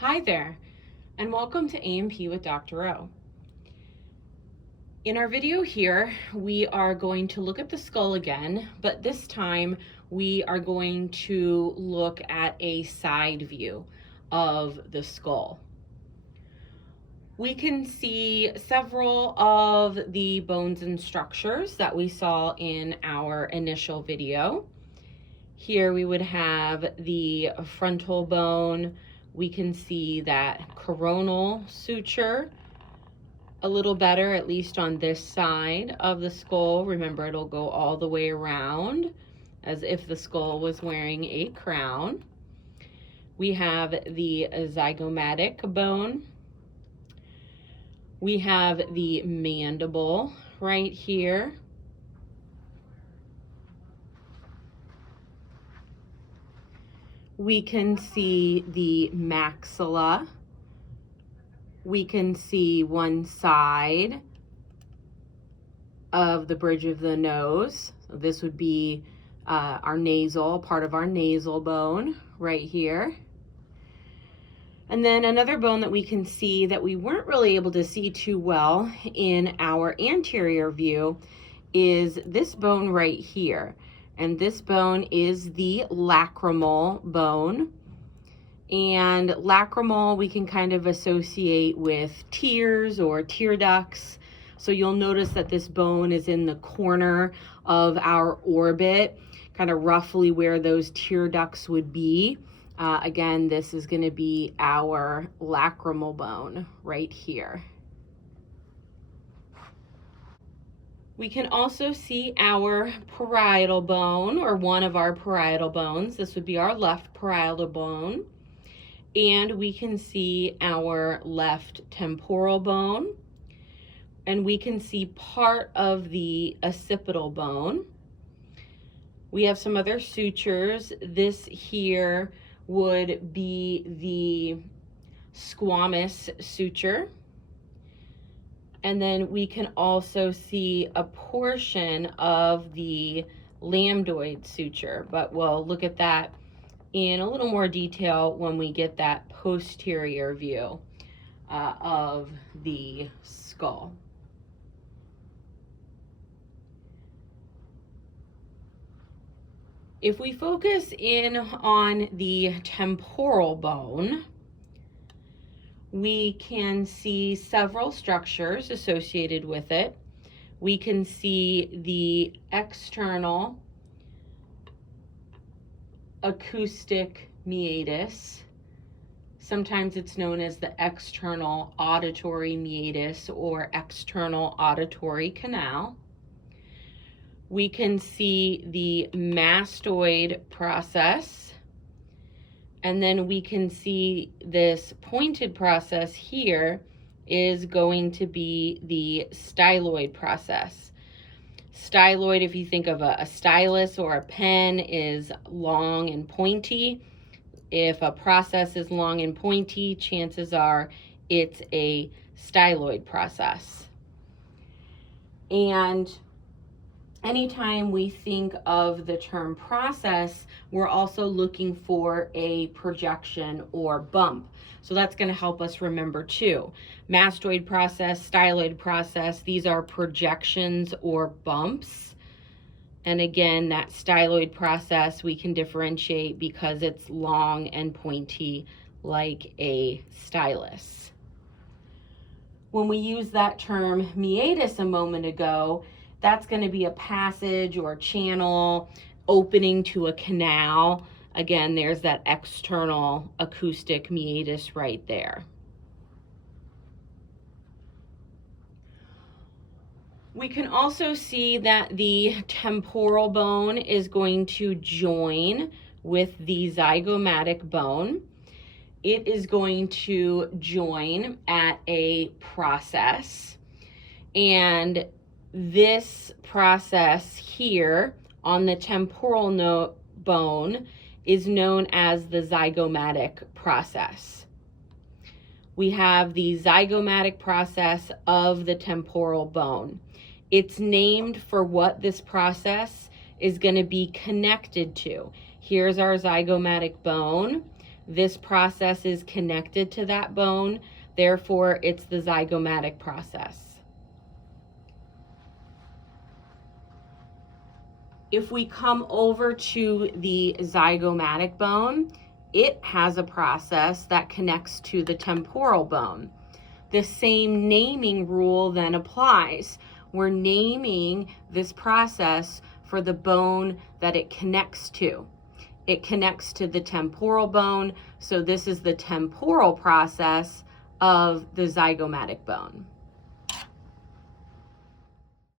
Hi there, and welcome to A&P with Dr. O. In our video here, we are going to look at the skull again, but this time we are going to look at a side view of the skull. We can see several of the bones and structures that we saw in our initial video. Here we would have the frontal bone. We can see that coronal suture a little better, at least on this side of the skull. Remember, it'll go all the way around as if the skull was wearing a crown. We have the zygomatic bone. We have the mandible right here. We can see the maxilla. We can see one side of the bridge of the nose. So this would be our nasal, part of our nasal bone right here. And then another bone that we can see that we weren't really able to see too well in our anterior view is this bone right here. And this bone is the lacrimal bone. And lacrimal we can kind of associate with tears or tear ducts. So you'll notice that this bone is in the corner of our orbit, kind of roughly where those tear ducts would be. Again, this is going to be our lacrimal bone right here. We can also see our parietal bone, or one of our parietal bones. This would be our left parietal bone. And we can see our left temporal bone. And we can see part of the occipital bone. We have some other sutures. This here would be the squamous suture. And then we can also see a portion of the lambdoid suture, but we'll look at that in a little more detail when we get that posterior view of the skull. If we focus in on the temporal bone, we can see several structures associated with it. We can see the external acoustic meatus. Sometimes it's known as the external auditory meatus or external auditory canal. We can see the mastoid process. And then we can see this pointed process here is going to be the styloid process. Styloid, if you think of a stylus or a pen, is long and pointy. If a process is long and pointy, chances are it's a styloid process. And anytime we think of the term process, we're also looking for a projection or bump. So that's going to help us remember too. Mastoid process, styloid process, these are projections or bumps. And again, that styloid process we can differentiate because it's long and pointy like a stylus. When we use that term meatus a moment ago, that's going to be a passage or channel opening to a canal. Again, there's that external acoustic meatus right there. We can also see that the temporal bone is going to join with the zygomatic bone. It is going to join at a process, and this process here on the temporal bone is known as the zygomatic process. We have the zygomatic process of the temporal bone. It's named for what this process is going to be connected to. Here's our zygomatic bone. This process is connected to that bone, therefore it's the zygomatic process. If we come over to the zygomatic bone, it has a process that connects to the temporal bone. The same naming rule then applies. We're naming this process for the bone that it connects to. It connects to the temporal bone, so this is the temporal process of the zygomatic bone.